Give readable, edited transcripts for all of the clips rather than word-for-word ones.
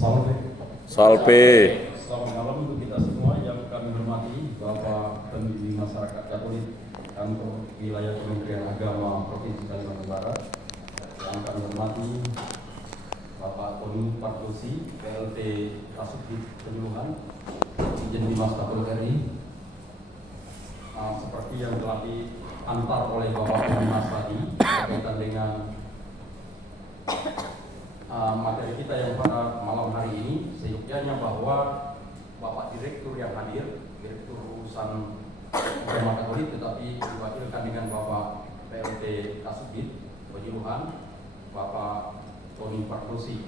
Salve. Salve. Selamat malam untuk kita semua yang kami hormati, Bapak Pembimbing Masyarakat Katolik Kantor Wilayah Kementerian Agama Provinsi Kalimantan Barat, yang kami hormati Bapak Tony Partosi, PLT Kasubdit Penyuluhan, Dirjen Bimas Katolik RI. Seperti yang telah diantar oleh Bapak Bimas tadi berkaitan dengan materi kita yang pada malam hari ini, seyogyanya bahwa Bapak Direktur yang hadir, Direktur Urusan Agama Katolik, tetapi diwakilkan dengan Bapak PLT Kasubdit Penyuluhan, Bapak Tony Partosi.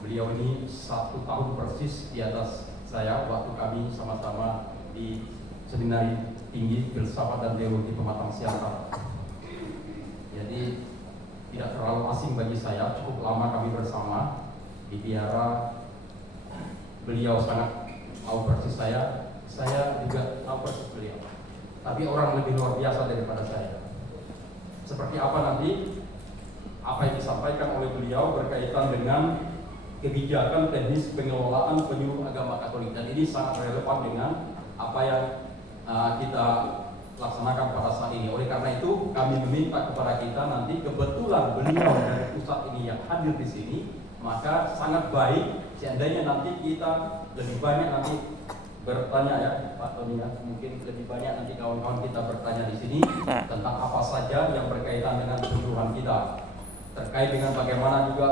Beliau ini 1 tahun persis di atas saya waktu kami sama-sama di Seminari Tinggi Filsafat dan Teologi Pematang Siantar. Jadi tidak terlalu asing bagi saya, cukup lama kami bersama di biara. Beliau sangat tahu persis saya juga tahu persis beliau. Tapi orang lebih luar biasa daripada saya. Seperti apa nanti apa yang disampaikan oleh beliau berkaitan dengan kebijakan teknis pengelolaan penyuluh agama Katolik, dan ini sangat relevan dengan apa yang kita laksanakan pada saat ini. Oleh karena itu kami meminta kepada kita nanti, kebetulan beliau dari pusat ini yang hadir di sini, maka sangat baik seandainya nanti kita lebih banyak nanti bertanya ya Pak Tony ya, mungkin lebih banyak nanti kawan-kawan kita bertanya di sini tentang apa saja yang berkaitan dengan penyuluhan kita, terkait dengan bagaimana juga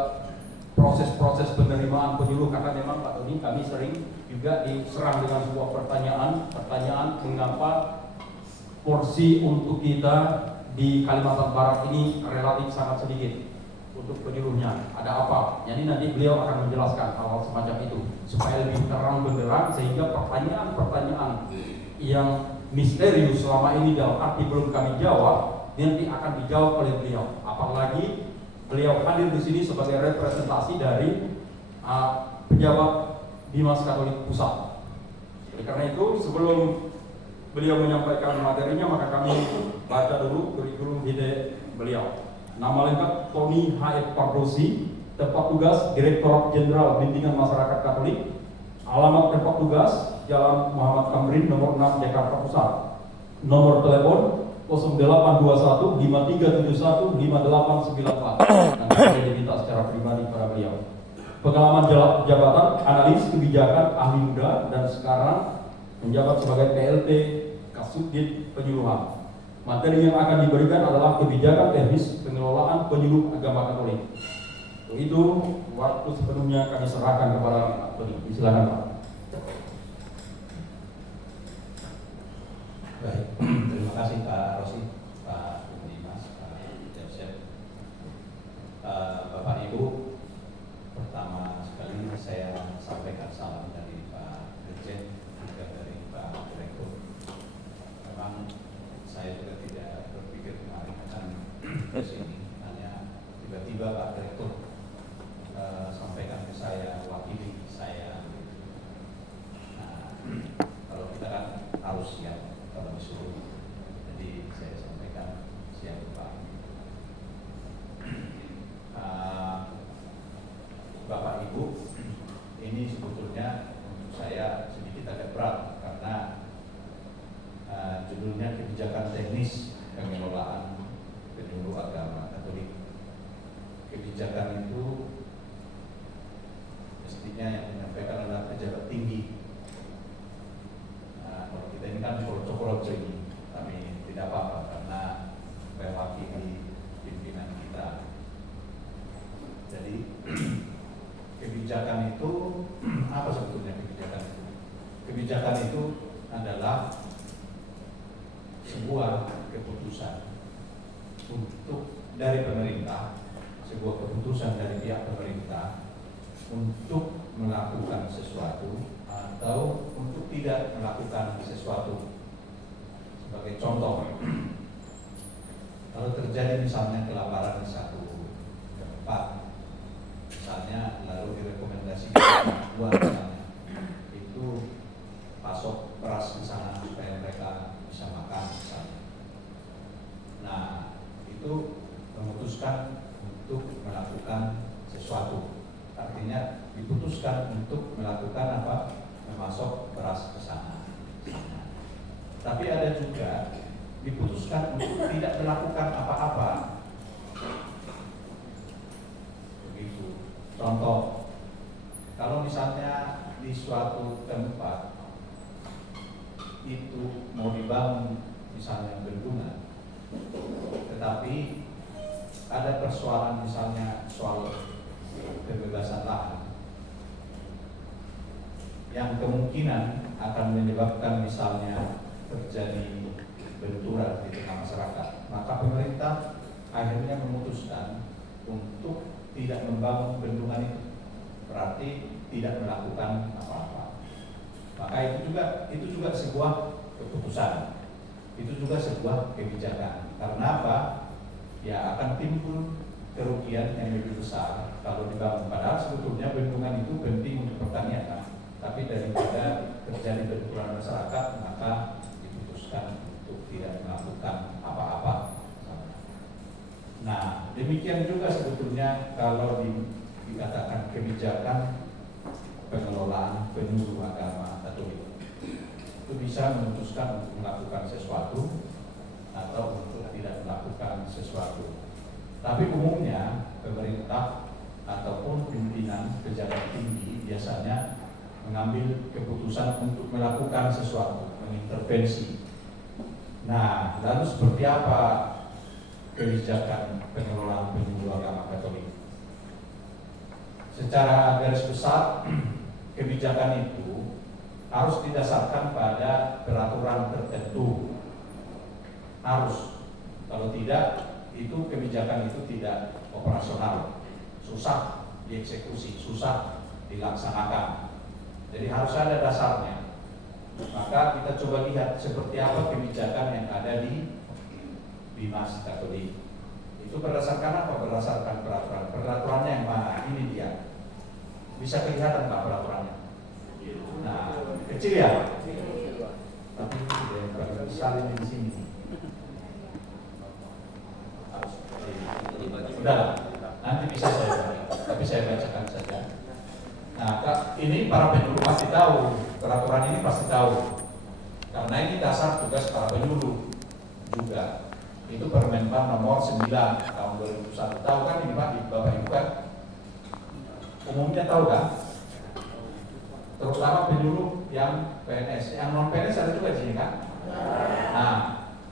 proses-proses penerimaan penyuluh, karena memang Pak Tony kami sering juga diserang dengan sebuah pertanyaan mengapa porsi untuk kita di Kalimantan Barat ini relatif sangat sedikit untuk penyuluhnya. Ada apa? Jadi nanti beliau akan menjelaskan hal-hal semacam itu supaya lebih terang benderang, sehingga pertanyaan-pertanyaan yang misterius selama ini dalam arti belum kami jawab nanti akan dijawab oleh beliau. Apalagi beliau hadir di sini sebagai representasi dari pejabat Bimas Katolik Pusat. Oleh karena itu sebelum beliau menyampaikan materinya, maka kami baca dulu kurikulum vitae beliau. Nama lengkap Tony H.F. Partosi, tempat tugas Direktorat Jenderal Bimbingan Masyarakat Katolik, alamat tempat tugas Jalan Muhammad Tamrin nomor 6 Jakarta Pusat, nomor telepon 0821 5371 5894, dan saya diminta secara pribadi kepada beliau. Pengalaman jabatan analis kebijakan ahli muda, dan sekarang menjabat sebagai PLT Kasubdit Penyuluhan. Materi yang akan diberikan adalah kebijakan teknis pengelolaan penyuluh agama Katolik. Untuk itu, waktu sepenuhnya kami serahkan kepada Pak Tony. Silakan Pak. Baik, terima kasih Pak Rosi, Pak Dimas, Pak Joseph, Bapak Ibu. Pertama sekali saya sampaikan salam dari Pak Dirjen, juga dari Pak Direktur. Memang saya juga tidak berpikir kemarin akan ke sini, hanya tiba-tiba Pak Direktur sampaikan ke saya, wakili saya. Nah, kalau kita kan harus siap kalau disuruh, jadi saya sampaikan siap Pak. Bapak Ibu, ini sebetulnya untuk saya sedikit agak berat karena judulnya kebijakan teknis pengelolaan penyuluh agama Katolik. Kebijakan itu mestinya yang menyampaikan adalah pejabat tinggi. Kalau kita ini kan cokro-cokro ini, tapi tidak apa-apa karena mewakili pimpinan kita. Jadi kebijakan itu apa sebetulnya kebijakan itu? Kebijakan itu adalah sebuah keputusan untuk dari pemerintah, sebuah keputusan dari pihak pemerintah untuk melakukan sesuatu atau untuk tidak melakukan sesuatu. Sebagai contoh, kalau terjadi misalnya kelaparan di satu tempat, misalnya lalu direkomendasikan buat misalnya itu pasok beras di sana supaya mereka bisa makan misalnya. Nah, itu memutuskan untuk melakukan sesuatu. Artinya diputuskan untuk melakukan apa? Memasok beras ke sana. Tapi ada juga diputuskan untuk tidak melakukan apa-apa. Begitu. Contoh, kalau misalnya di suatu tempat itu mau dibangun misalnya bendungan, tetapi ada persoalan misalnya soal kebebasan lahan yang kemungkinan akan menyebabkan misalnya terjadi benturan di tengah masyarakat, maka pemerintah akhirnya memutuskan untuk tidak membangun bendungan itu, berarti tidak melakukan apa-apa. Maka itu juga sebuah keputusan, itu juga sebuah kebijakan. Karena apa? Ya akan timbul kerugian yang lebih besar kalau dibangun. Padahal sebetulnya bendungan itu penting untuk pertanian, kan? Tapi daripada terjadi benturan masyarakat, maka diputuskan untuk tidak melakukan apa-apa. Nah, demikian juga sebetulnya kalau dikatakan kebijakan pengelolaan penyuluh agama Katolik, itu bisa memutuskan untuk melakukan sesuatu atau untuk tidak melakukan sesuatu. Tapi umumnya pemerintah ataupun pimpinan pejabat tinggi biasanya mengambil keputusan untuk melakukan sesuatu, mengintervensi. Nah, lalu seperti apa kebijakan pengelolaan penyuluh agama Katolik? Secara garis besar, kebijakan itu harus didasarkan pada peraturan tertentu. Harus, kalau tidak, itu kebijakan itu tidak operasional, susah dieksekusi, susah dilaksanakan. Jadi harus ada dasarnya. Maka kita coba lihat seperti apa kebijakan yang ada di Bimas Katolik. Itu berdasarkan apa? Berdasarkan peraturan. Peraturannya yang mana? Ini dia. Bisa kelihatan nggak peraturannya? Nah, kecil ya? Tapi yang besar ini di sini. Sudah, nanti bisa saya baca, tapi saya bacakan saja. Nah, ini para penyuluh pasti tahu, peraturan ini pasti tahu, karena ini dasar tugas para penyuluh juga. Itu Permenpan nomor 9 tahun 2001. Tahu kan ini Pak, Bapak Ibu kan? Umumnya tahu kan? Terutama penyuluh yang PNS, yang non PNS ada juga di sini kan? Nah,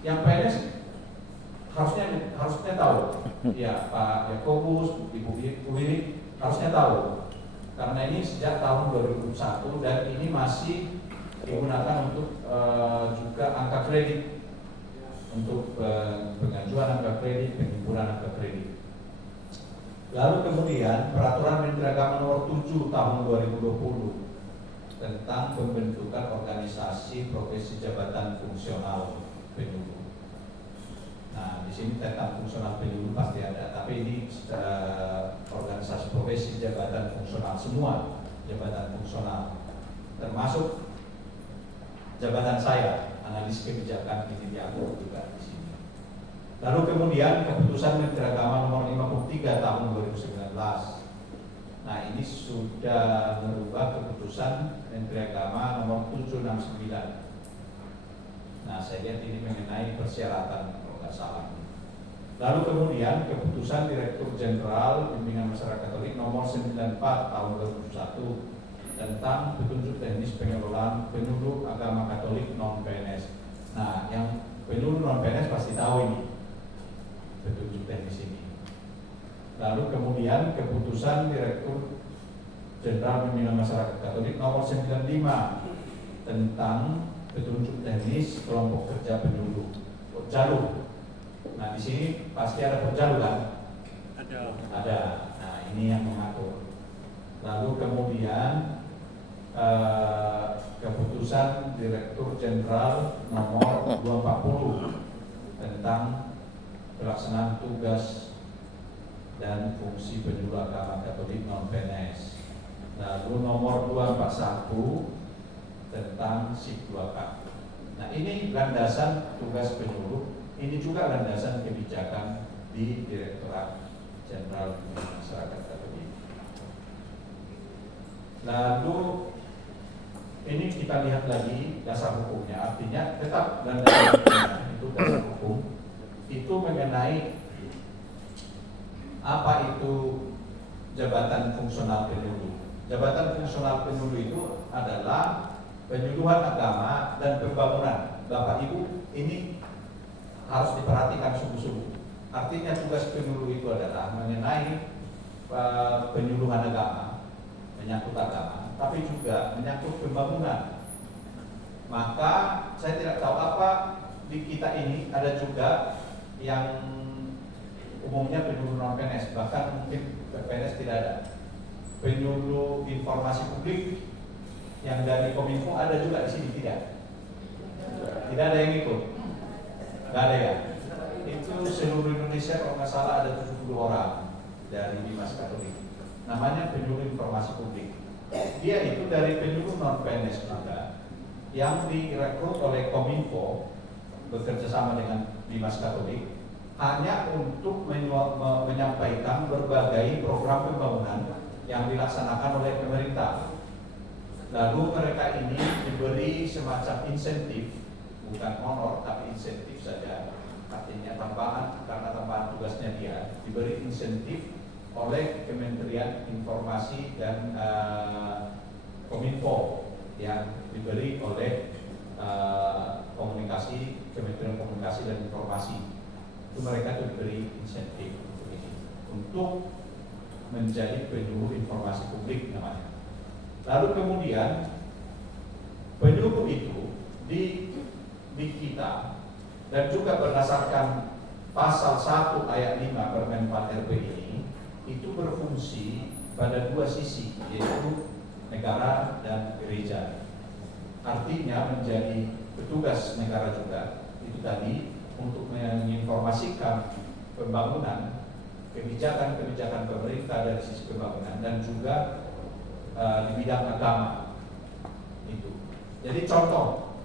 yang PNS harusnya tahu. Ya, Pak Yakobus, Ibu Wiwi harusnya tahu. Karena ini sejak tahun 2001 dan ini masih digunakan untuk juga angka kredit, untuk pengajuan angka kredit, pengumpulan angka kredit. Lalu kemudian Peraturan Menteri Agama Nomor 7 Tahun 2020 tentang pembentukan organisasi profesi jabatan fungsional penyuluh. Nah, di sini tentang fungsional penyuluh pasti ada, tapi ini organisasi profesi jabatan fungsional, semua jabatan fungsional, termasuk jabatan saya, analis kebijakan ini diatur juga di sini. Lalu kemudian Keputusan Menteri Agama Nomor 53 Tahun 2019. Nah, ini sudah merubah Keputusan Menteri Agama Nomor 769. Nah, saya lihat ini mengenai persyaratan kalau nggak salah. Lalu kemudian Keputusan Direktur Jenderal Bimbingan Masyarakat Katolik Nomor 94 Tahun 2021 tentang petunjuk teknis pengelolaan penyuluh agama Katolik non PNS. Nah, yang penyuluh non PNS pasti tahu ini petunjuk teknis ini. Lalu kemudian Keputusan Direktur Jenderal Bimbingan Masyarakat Katolik Nomor 95 tentang petunjuk teknis kelompok kerja penyuluh Jalur. Nah, di sini pasti ada Perjalu kan? Ada. Nah, ini yang mengatur. Lalu kemudian Keputusan Direktur Jenderal Nomor 240 tentang pelaksanaan tugas dan fungsi penyuluh agama Katolik non PNS. Lalu nomor 241 tentang SIP2K. Nah, ini landasan tugas penyuluh. Ini juga landasan kebijakan di Direktorat Jenderal Masyarakat Katolik. Lalu ini kita lihat lagi dasar hukumnya, artinya tetap dan dasar hukumnya itu dasar hukum itu mengenai apa itu jabatan fungsional penyuluh. Jabatan fungsional penyuluh itu adalah penyuluhan agama dan pembangunan. Bapak Ibu, ini harus diperhatikan sungguh-sungguh. Artinya tugas penyuluh itu adalah mengenai penyuluhan agama, menyangkut agama, tapi juga menyangkut pembangunan. Maka saya tidak tahu apa di kita ini ada juga yang umumnya penyuluh non PNS, bahkan mungkin PNS tidak ada. Penyuluh informasi publik yang dari Kominfo ada juga di sini, tidak? Tidak ada yang ikut? Tidak ada ya? Itu seluruh Indonesia kalau nggak salah ada 70 orang dari Dimas Katolik. Namanya penyuluh informasi publik. Dia itu dari penyuluh non PNS juga yang direkrut oleh Kominfo bekerja sama dengan Dimas Katolik hanya untuk menyampaikan berbagai program pembangunan yang dilaksanakan oleh pemerintah. Lalu mereka ini diberi semacam insentif, bukan honor tapi insentif saja, artinya tambahan karena tambahan tugasnya dia diberi insentif oleh Kementerian Informasi dan Kominfo yang diberi oleh Kementerian Komunikasi dan Informasi. Itu mereka itu diberi insentif untuk menjadi penyuluh informasi publik namanya. Lalu kemudian penyuluh itu di kita dan juga berdasarkan pasal 1 ayat 5 Permen 4 RB ini itu berfungsi pada dua sisi, yaitu negara dan gereja. Artinya menjadi petugas negara juga itu tadi untuk menginformasikan pembangunan, kebijakan-kebijakan pemerintah dari sisi pembangunan dan juga di bidang agama itu. Jadi contoh,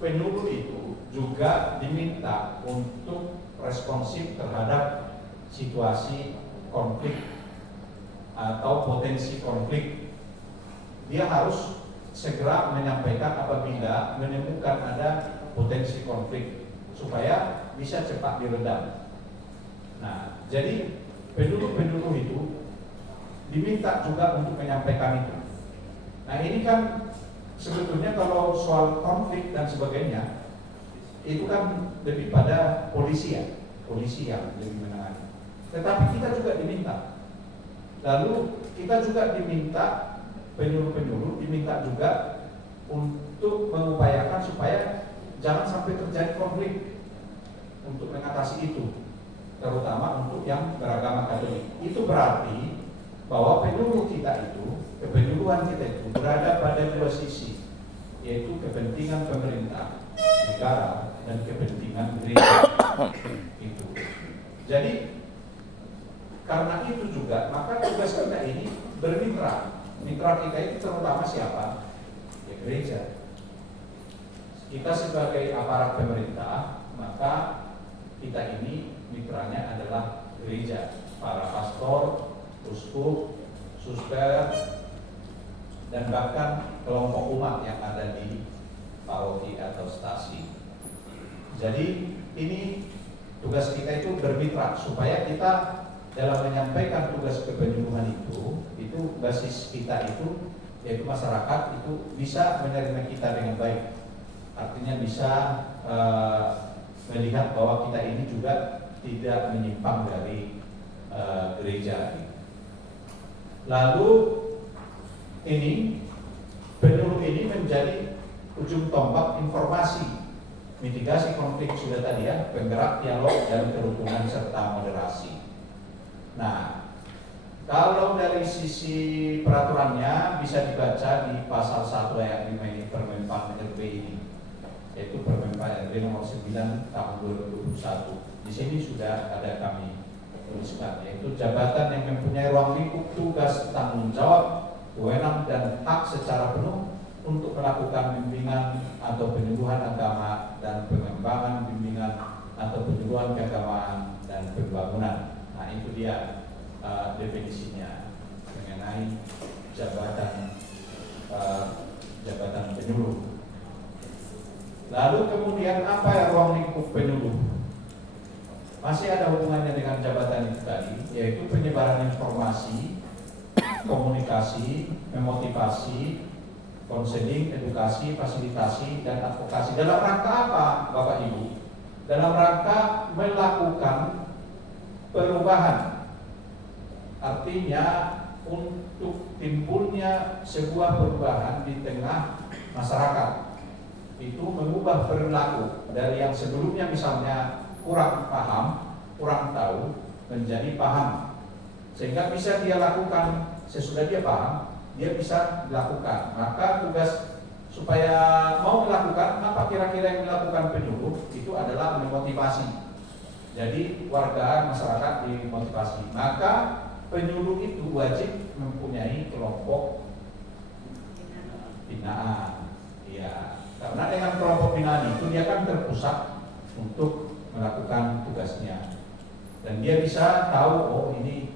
penyuluh itu juga diminta untuk responsif terhadap situasi konflik atau potensi konflik. Dia harus segera menyampaikan apabila menemukan ada potensi konflik supaya bisa cepat diredam. Nah, jadi penyuluh-penyuluh itu diminta juga untuk menyampaikan itu. Nah, ini kan sebetulnya kalau soal konflik dan sebagainya itu kan lebih pada polisi yang lebih menangani. Tetapi kita juga diminta. Lalu kita juga diminta, penyuluh-penyuluh diminta juga untuk mengupayakan supaya jangan sampai terjadi konflik untuk mengatasi itu, terutama untuk yang beragama Katolik. Itu berarti bahwa penyuluh kita itu, kepenyuluhan kita itu berada pada dua sisi, yaitu kepentingan pemerintah, negara, dan kepentingan gereja. Itu. Jadi karena itu juga maka tugas kita ini bermitra. Mitra kita itu terutama siapa? Ya, gereja. Kita sebagai aparat pemerintah, maka kita ini mitranya adalah gereja, para pastor, uskup, suster, dan bahkan kelompok umat yang ada di paroki atau stasi. Jadi ini tugas kita itu bermitra supaya kita dalam menyampaikan tugas kepenyuluhan itu basis kita itu yaitu masyarakat itu bisa menerima kita dengan baik. Artinya bisa melihat bahwa kita ini juga tidak menyimpang dari gereja. Lalu ini penyuluh ini menjadi ujung tombak informasi, mitigasi konflik sudah tadi ya, penggerak dialog dan kerukunan serta moderasi. Nah, kalau dari sisi peraturannya bisa dibaca di pasal 1 ayat 5 ini Permen 4 RB ini, yaitu Permen 4 RB nomor 9 tahun 2021. Di sini sudah ada kami tuliskan, yaitu jabatan yang mempunyai ruang lingkup tugas tanggung jawab, wewenang dan hak secara penuh untuk melakukan bimbingan atau penyuluhan agama dan pengembangan bimbingan atau penyuluhan keagamaan dan pembangunan. Nah, itu dia definisinya mengenai jabatan Lalu kemudian apa ya ruang lingkup penyuluh? Masih ada hubungannya dengan jabatan itu tadi, yaitu penyebaran informasi, komunikasi, memotivasi, konseling, edukasi, fasilitasi, dan advokasi. Dalam rangka apa, Bapak Ibu? Dalam rangka melakukan perubahan. Artinya untuk timbulnya sebuah perubahan di tengah masyarakat. Itu mengubah perilaku dari yang sebelumnya misalnya kurang paham, kurang tahu, menjadi paham. Sehingga bisa dia lakukan, sesudah dia paham, dia bisa dilakukan. Maka tugas supaya mau melakukan, apa kira-kira yang dilakukan penyuluh? Itu adalah memotivasi. Jadi warga masyarakat dimotivasi. Maka penyuluh itu wajib mempunyai kelompok binaan. Ya, karena dengan kelompok binaan itu dia kan terpusat untuk melakukan tugasnya. Dan dia bisa tahu, oh ini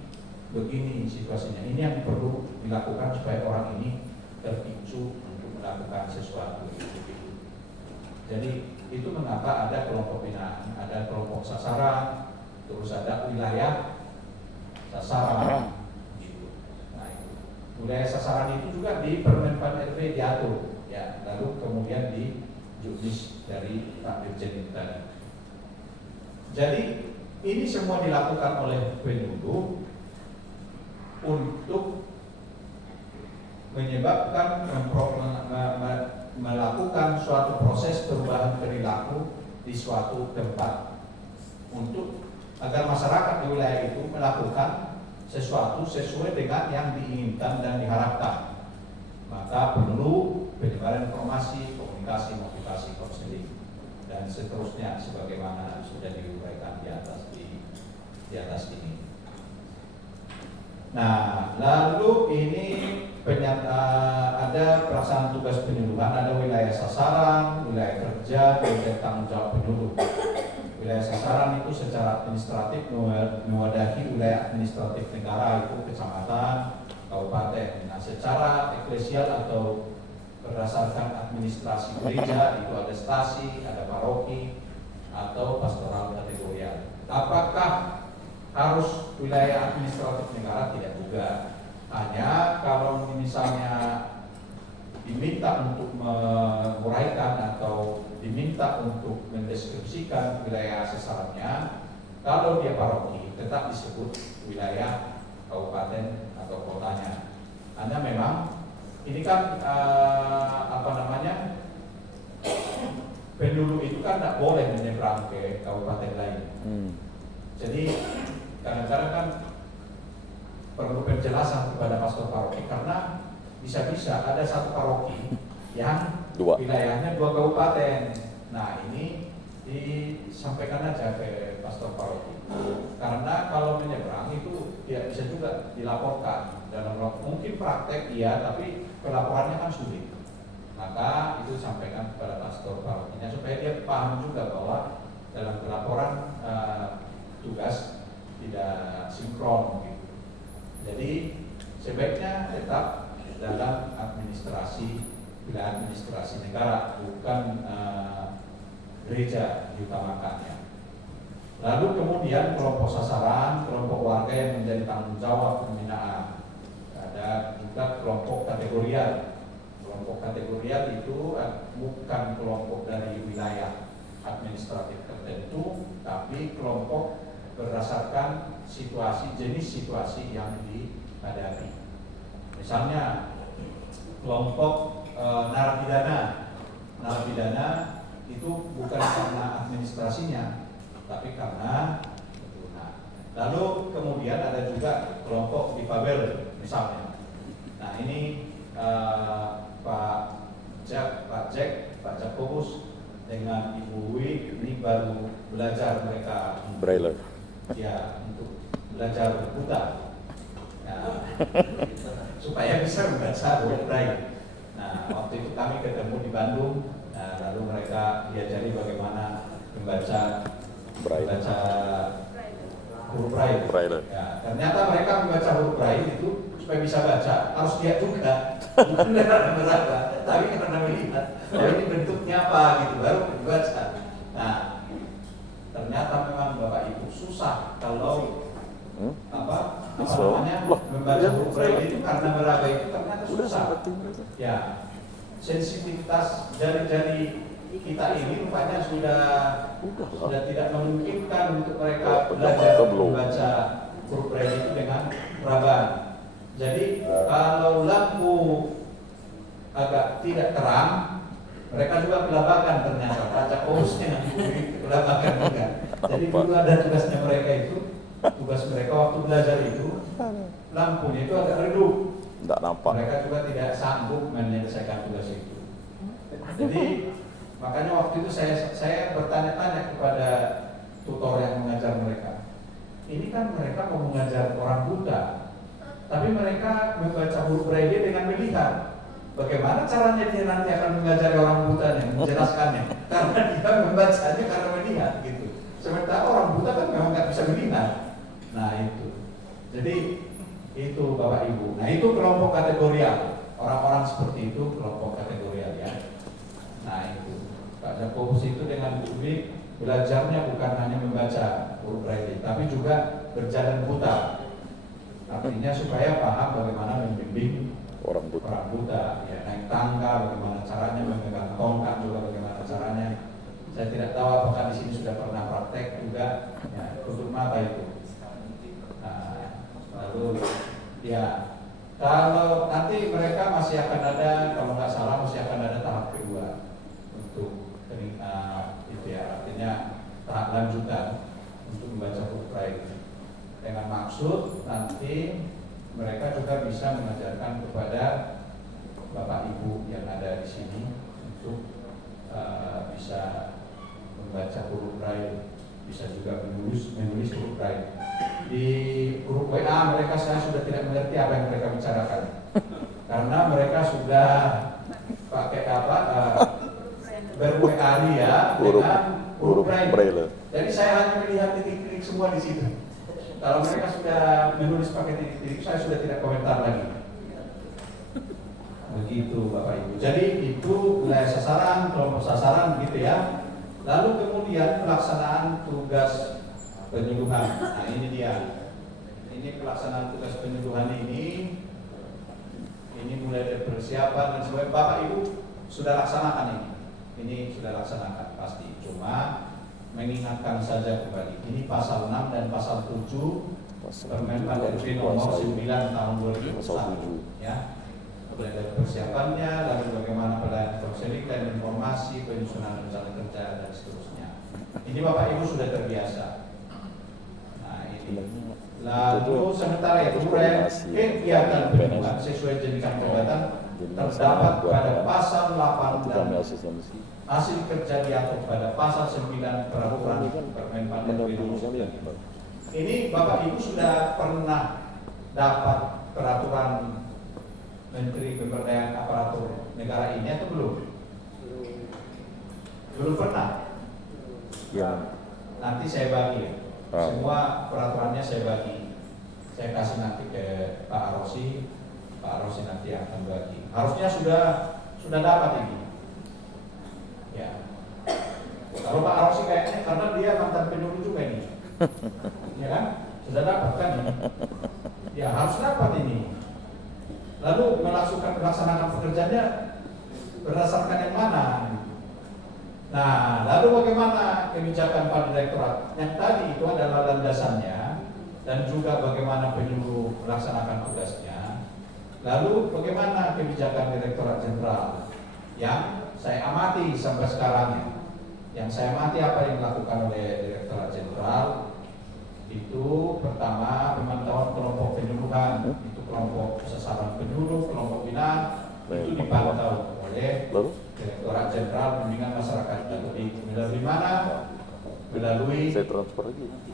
begini situasinya, ini yang perlu dilakukan supaya orang ini terpicu untuk melakukan sesuatu. Jadi itu mengapa ada kelompok binaan, ada kelompok sasaran, terus ada wilayah sasaran. Nah, wilayah sasaran itu juga di Permen Pan RB diatur, ya. Lalu kemudian di juknis dari Pak Dirjen itu tadi. Jadi ini semua dilakukan oleh penyuluh untuk menyebabkan melakukan suatu proses perubahan perilaku di suatu tempat untuk agar masyarakat di wilayah itu melakukan sesuatu sesuai dengan yang diinginkan dan diharapkan. Maka perlu penyebaran informasi, komunikasi, motivasi, konseling, dan seterusnya sebagaimana sudah diuraikan di atas ini. Nah, lalu ini ada pelaksanaan tugas penyuluhan, ada wilayah sasaran, wilayah kerja, dan tanggung jawab penyuluh. Wilayah sasaran itu secara administratif mewadahi wilayah administratif negara, itu kecamatan, kabupaten. Nah, secara eklesial atau berdasarkan administrasi gereja itu ada stasi, ada paroki, atau pastoral kategorial. Apakah harus wilayah administratif negara? Tidak juga. Hanya kalau misalnya diminta untuk menguraikan atau diminta untuk mendeskripsikan wilayah sasarannya, kalau dia paroki tetap disebut wilayah kabupaten atau kotanya. Hanya memang ini kan penduduk itu kan tidak boleh menyeberang ke kabupaten lain. Jadi kadang-kadang kan perlu penjelasan kepada pastor paroki, karena bisa-bisa ada satu paroki yang wilayahnya 2 kabupaten. Nah, ini disampaikan aja ke pastor paroki, karena kalau menyeberang itu tidak bisa juga dilaporkan dalam mungkin praktek iya, tapi pelaporannya kan sulit. Maka itu sampaikan kepada pastor parokinya supaya dia paham juga bahwa dalam pelaporan tugas tidak sinkron gitu. Jadi sebaiknya tetap dalam administrasi, wilayah administrasi negara, bukan gereja diutamakannya. Lalu kemudian kelompok sasaran, kelompok warga yang menjadi tanggung jawab pembinaan. Ada juga kelompok kategorial. Kelompok kategorial itu bukan kelompok dari wilayah administratif tertentu, tapi kelompok berdasarkan situasi, jenis situasi yang dihadapi. Misalnya kelompok narapidana. Narapidana itu bukan karena administrasinya, tapi karena keturunan. Lalu kemudian ada juga kelompok difabel misalnya. Nah, ini Pak Jakobus dengan Ibu Wi ini baru belajar mereka Braille. Ya, untuk belajar buta, nah, supaya bisa membaca huruf Braille. Nah, waktu itu kami ketemu di Bandung. Nah, lalu mereka diajari bagaimana membaca huruf Braille. Braille. Ya, ternyata mereka membaca huruf Braille itu supaya bisa baca, harus lihat juga, bukan karena meraba, tapi karena melihat, oh ini bentuknya apa gitu, baru dibaca. Nah, ternyata memang Bapak Ibu susah kalau membaca huruf braille itu karena meraba itu ternyata susah. Ya, sensitivitas jari-jari kita ini rupanya sudah tidak memungkinkan untuk mereka belajar membaca huruf braille itu dengan meraba. Jadi kalau lampu agak tidak terang, mereka juga kelabakan ternyata, kaca pausnya kelabakan juga. Jadi dulu ada tugasnya mereka itu, tugas mereka waktu belajar itu, lampunya itu agak redup. Tidak nampak. Mereka juga tidak sanggup menyelesaikan tugas itu. Jadi makanya waktu itu saya bertanya-tanya kepada tutor yang mengajar mereka. Ini kan mereka mau mengajar orang buta, tapi mereka membaca huruf braille dengan melihat. Bagaimana caranya dia nanti akan mengajari orang buta nih, menjelaskannya? Karena dia membacanya karena melihat gitu. Sementara orang buta kan memang nggak bisa melihat. Nah itu. Jadi itu Bapak Ibu. Nah itu kelompok kategorial. Orang-orang seperti itu kelompok kategorial ya. Nah itu. Pak Jakobus itu dengan publik belajarnya bukan hanya membaca huruf braille, tapi juga berjalan buta. Artinya supaya paham bagaimana membimbing orang buta, ya, naik tangga, bagaimana caranya, memegang tongkat juga bagaimana caranya. Saya tidak tahu apakah di sini sudah pernah praktek juga, ya, tutup mata itu. Nah, lalu ya, kalau nanti mereka masih akan ada, kalau nggak salah masih akan ada tahap kedua untuk itu ya, artinya tahap lanjutan untuk membaca huruf braille. Dengan maksud nanti mereka juga bisa mengajarkan kepada Bapak Ibu yang ada di sini untuk bisa membaca huruf braille, bisa juga menulis huruf braille. Di grup WA mereka saya sudah tidak mengerti apa yang mereka bicarakan, karena mereka sudah pakai ber-WA ya dengan huruf braille. Jadi saya hanya melihat titik-titik semua di situ. Kalau mereka sudah menulis pakai titik-titik, saya sudah tidak komentar lagi. Begitu Bapak Ibu. Jadi itu wilayah sasaran, kelompok sasaran gitu ya. Lalu kemudian pelaksanaan tugas penyuluhan. Nah ini dia. Ini pelaksanaan tugas penyuluhan ini mulai dari persiapan dan sebagainya. Bapak Ibu sudah laksanakan ini. Ini sudah laksanakan pasti. Cuma mengingatkan saja kembali, ini pasal 6 dan pasal 7 Permen RB nomor 9 tahun 2001 ya. Mulai dari persiapannya, lalu bagaimana pelayanan konseling dan informasi, penyusunan rencana kerja dan seterusnya. Ini Bapak Ibu sudah terbiasa. Nah ini. Lalu sementara itu kegiatan penyuluhan sesuai jenjang jabatan terdapat pada pasal 8 dan hasil kerja diatur pada pasal 9 peraturan Permen RB nomor 9. Ini Bapak Ibu sudah pernah dapat peraturan Menteri Pemberdayaan Aparatur Negara ini atau belum? Belum pernah? Ya. Nanti saya bagi. Semua peraturannya saya bagi. Saya kasih nanti ke Pak Arosi. Pak Arosi nanti akan bagi. Harusnya sudah dapat ini. Ya. Kalau Pak Arosi kayaknya karena dia mantan penyuluh juga ini. Ya kan? Sudah dapat kan? Ya harus dapat ini. Lalu melaksanakan pekerjaannya berdasarkan yang mana? Nah, lalu bagaimana kebijakan Pak Direktorat? Yang tadi itu adalah landasannya dan juga bagaimana penyuluh melaksanakan tugasnya. Lalu bagaimana kebijakan Direktorat Jenderal yang saya amati sampai sekarang? Yang saya amati apa yang dilakukan oleh Direktorat Jenderal itu pertama pemantauan kelompok penyuluhan, itu kelompok sasaran penyuluh, kelompok binaan itu dipantau oleh Direktorat Jenderal Bimbingan Masyarakat. Melalui mana? Melalui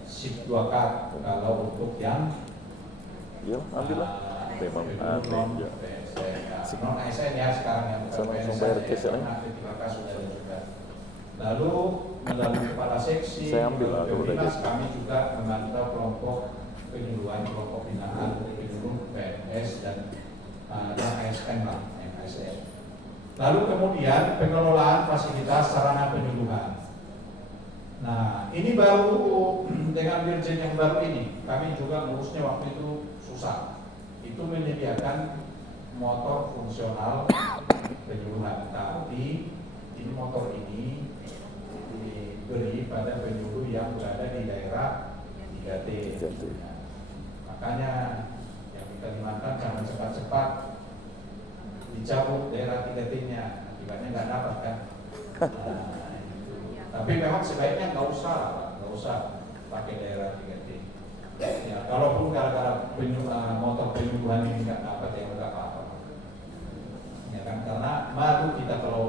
SIP 2K kalau untuk yang non ASN ya sekarang yang PSN sudah juga. Lalu melalui kepala seksi, melalui dinas kami juga memantau kelompok penyuluhan, kelompok binaan, penyuluh PNS dan yang ASN lah, yang ASN. Lalu kemudian pengelolaan fasilitas sarana penyuluhan. Nah, ini baru dengan dirjen yang baru ini, kami juga ngurusnya waktu itu susah. Itu menyediakan motor fungsional penyuluhan, tapi ini motor ini diberi pada penyuluh yang berada di daerah 3T. Nah, makanya yang di Kalimantan jangan cepat-cepat dicabut daerah 3T-nya, akibatnya nggak dapat kan. Nah, tapi memang sebaiknya nggak usah pakai daerah 3T. Ya, kalaupun gara-gara motor penyuluhan ini nggak dapat ya nggak apa-apa. Ya kan, karena malu kita kalau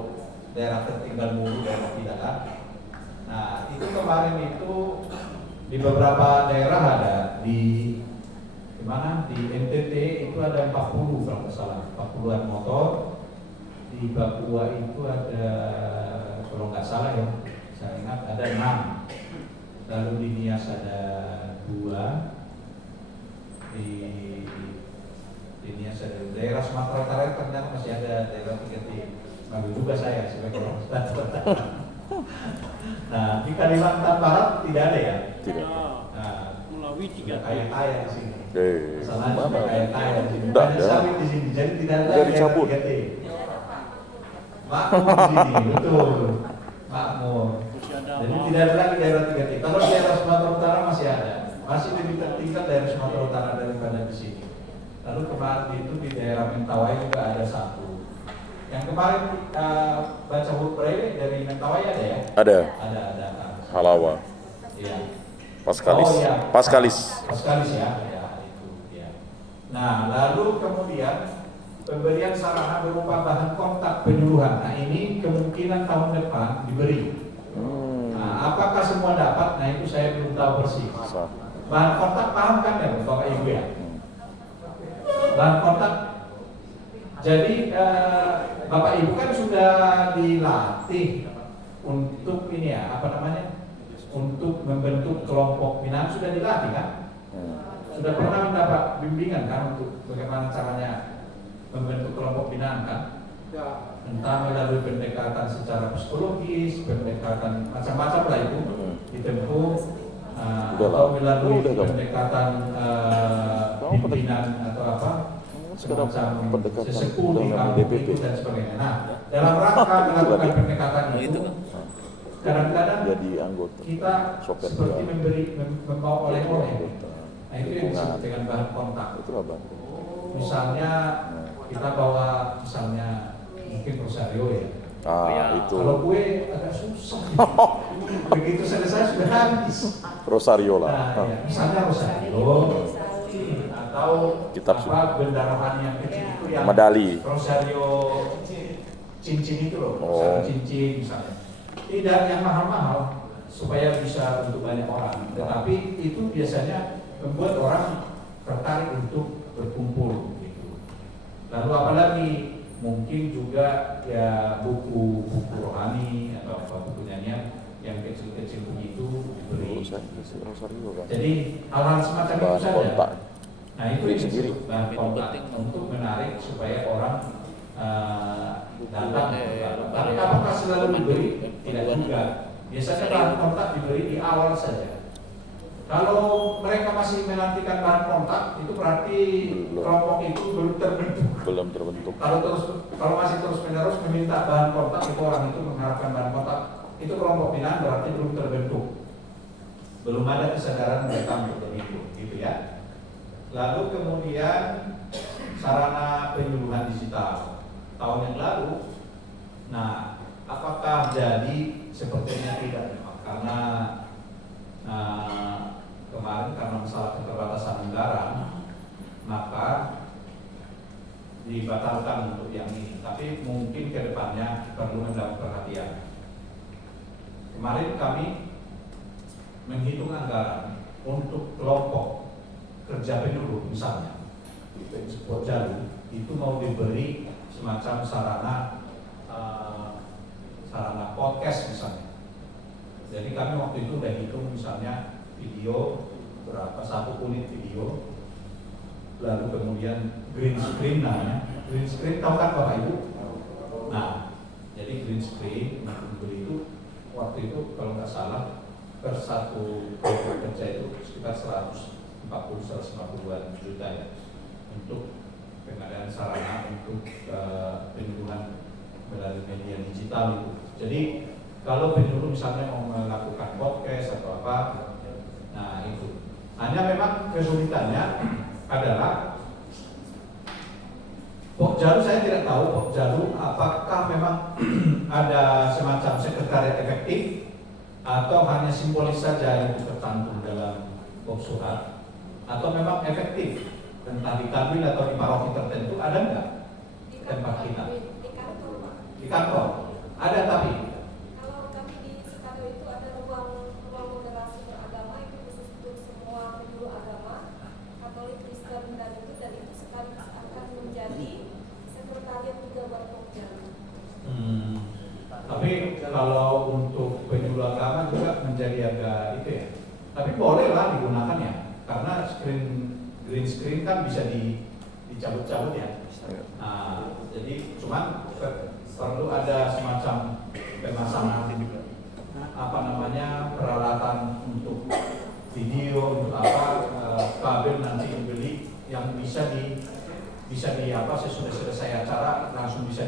daerah tertinggal mulu, daerah tidak kan. Nah, itu kemarin itu di beberapa daerah ada di mana di NTT itu ada 40 kalau nggak salah, 40-an motor. Di Papua itu ada kalau nggak salah ya, saya ingat ada 6. Lalu di Nias ada 2. Di Nias ada daerah Sumatera Utara ternyata masih ada daerah 3T. Malu juga saya sebagai orang Sumatera. Nah, di Kalimantan Barat tidak ada ya? Tidak. Nah, Melawi 3T. kaya di sini. Mana? Kaya di sini. Tidak Banyak ada. sawit di sini. Jadi tidak ada Udah daerah dicabut. 3T. Makmur di sini, betul. Makmur. Jadi tidak ada lagi daerah 3T. Kalau daerah Sumatera Utara masih ada. Masih lebih tertinggal daerah Sumatera Utara daripada di sini. Lalu kemarin itu di daerah Mentawai juga ada 1. Yang kemarin baca huruf braille dari Mentawai ada ya? Ada. Ada. Halawa. Iya. Paskalis. Oh, iya. Paskalis. Paskalis ya. Ya, itu ya. Nah, lalu kemudian pemberian sarana berupa bahan kontak penyuluhan. Nah, ini kemungkinan tahun depan diberi. Nah, apakah semua dapat? Nah, itu saya belum tahu persis. Bahan kontak paham kan ya, Bapak Ibu ya? Bahan kontak. Jadi Bapak Ibu kan sudah dilatih untuk ini ya, apa namanya? Untuk membentuk kelompok binaan sudah dilatih kan? Sudah pernah mendapat bimbingan kan untuk bagaimana caranya membentuk kelompok binaan kan? Entah melalui pendekatan secara psikologis, pendekatan macam-macam lah itu ditempuh, atau melalui pendekatan pimpinan atau apa? Semacam sesepuh di kampung itu dan sebagainya. Nah, dalam rangka melakukan pendekatan itu, kadang-kadang Jadi anggota. kita Sopir seperti juga. membawa oleh-oleh. Nah, itu yang disebut dengan bahan kontak. Itulah bang. Misalnya kita bawa misalnya mungkin rosario ya. Itu. Kalau kue agak susah. Begitu selesai sudah habis. Rosario Nah, lah. ya, misalnya rosario atau Kitab apa bendarahan yang kecil itu yang Medali. rosario cincin itu loh, Oh. rosario cincin misalnya. Tidak yang mahal-mahal supaya bisa untuk banyak orang. Tetapi itu biasanya membuat orang tertarik untuk berkumpul gitu. Lalu apalagi mungkin juga ya buku rohani atau apa buku nyanyian yang kecil-kecil begitu diberi. Rosario kan. Jadi hal-hal semacam itu Bahan saja. kontak. Nah itu Beli yang sendiri. disebut bahan kontak untuk menarik supaya orang datang. Tapi apakah selalu diberi? Tidak juga. Biasanya bahan kontak diberi di awal saja. Kalau mereka masih menantikan bahan kontak, itu berarti Belum. kelompok itu belum terbentuk. Belum terbentuk. Kalau masih terus-menerus meminta bahan kontak, itu orang itu mengharapkan bahan kontak, itu kelompok binaan berarti belum terbentuk. Belum ada kesadaran mereka untuk itu, gitu ya. Lalu kemudian sarana penyuluhan digital tahun yang lalu. Nah, apakah jadi sepertinya tidak? Karena kemarin karena masalah keterbatasan anggaran, maka dibatalkan untuk yang ini. Tapi mungkin ke depannya perlu mendapat perhatian. Kemarin kami menghitung anggaran untuk kelompok kerja penyuluh misalnya di Pemkot Jalu itu mau diberi semacam sarana podcast misalnya. Jadi kami waktu itu udah hitung misalnya video berapa, 1 unit video lalu kemudian green screen namanya. Green screen tahu kan Bapak Ibu? Nah, jadi green screen itu waktu itu kalau nggak salah per satu proyek kerja itu sekitar 140-150 juta ya untuk pengadaan sarana untuk penyuluhan melalui media digital itu. Jadi kalau penyuluh misalnya mau melakukan podcast atau apa, nah itu. Hanya memang kesulitannya adalah Pokjalu saya tidak tahu Pokjalu apakah memang ada semacam sekretariat efektif atau hanya simbolis saja yang tercantum dalam box surat atau memang efektif entah di kanwil atau di paroki tertentu ada enggak tempat kita di kantor ada tapi kalau kami di Sekado itu ada ruang moderasi beragama itu khusus untuk semua penyuluh agama Katolik, Kristen dan itu sekaligus akan menjadi sekretariat juga buat Pokjalu. Tapi kalau untuk penyuluh agama juga menjadi agak itu ya. Tapi bolehlah digunakan ya, karena green screen kan bisa dicabut-cabut ya. Nah, jadi cuman perlu ada semacam pemasangan apa namanya peralatan untuk video untuk apa kabel nanti dibeli yang bisa di apa sesudah selesai acara langsung bisa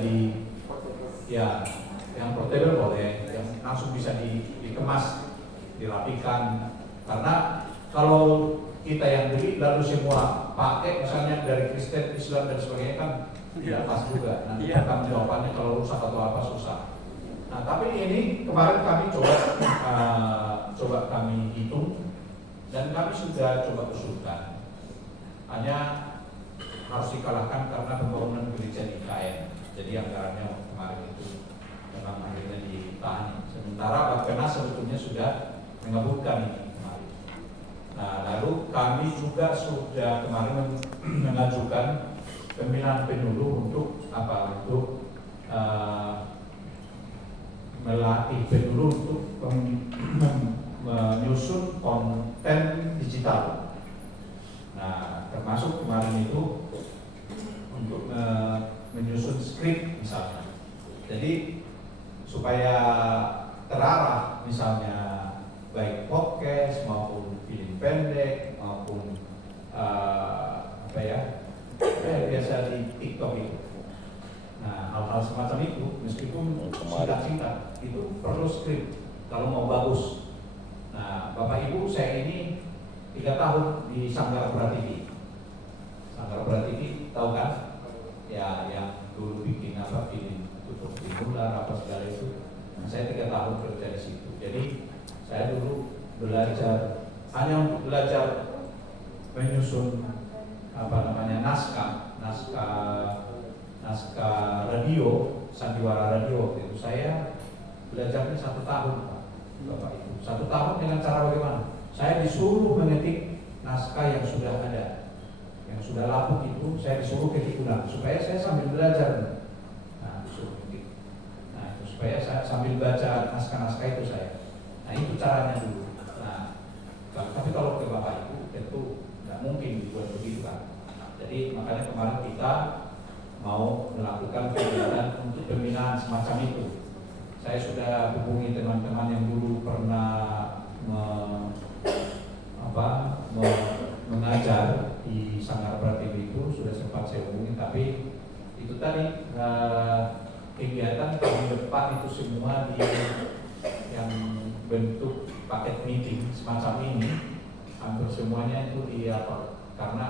ya yang portable boleh yang langsung bisa dikemas dirapikan karena kalau kita yang beli lalu semua pakai misalnya dari Kristen, Islam dan sebagainya kan tidak pas juga nanti akan jawabannya kalau rusak atau apa susah. Nah tapi ini kemarin kami coba kami hitung dan kami sudah coba usulkan hanya harus dikalahkan karena pembangunan gereja di IKN. Jadi anggarannya kemarin itu memang akhirnya ditahan. Sementara Bappenas sebetulnya sudah mengabulkan ini kemarin. Nah lalu kami juga sudah kemarin mengajukan pembinaan penyuluh untuk apa? Untuk melatih penyuluh untuk menyusun konten digital. Nah termasuk kemarin itu untuk menyusun skrip misalnya. Jadi supaya terarah misalnya baik podcast maupun film pendek maupun apa ya biasa di TikTok itu. Nah hal-hal semacam itu meskipun singkat-singkat itu perlu skrip kalau mau bagus. Nah Bapak Ibu saya ini 3 tahun di Sanggara Prativi. Sanggara Prativi tahu kan? Ya yang dulu bikin apa film tutup ular apa segala itu. Nah, saya 3 tahun kerja di situ. Jadi saya dulu belajar hanya untuk belajar menyusun apa namanya naskah radio sandiwara radio waktu itu saya belajarnya 1 tahun Pak Bapak Ibu 1 tahun dengan cara bagaimana? Saya disuruh mengetik naskah yang sudah ada yang sudah lapuk itu saya disuruh ketik ulang supaya saya sambil belajar. Nah disuruh ketik. Nah itu supaya saya sambil baca naskah-naskah itu saya. Nah itu caranya dulu. Nah tapi kalau ke Bapak Ibu tentu nggak mungkin dibuat begitu kan. Jadi makanya kemarin kita mau melakukan kegiatan untuk pembinaan semacam itu. Saya sudah hubungi teman-teman yang dulu pernah mengajar di Sanggara Prativi itu sudah sempat saya hubungi, tapi itu tadi kegiatan tahun depan itu semua di yang bentuk paket meeting semacam ini hampir semuanya itu di apa karena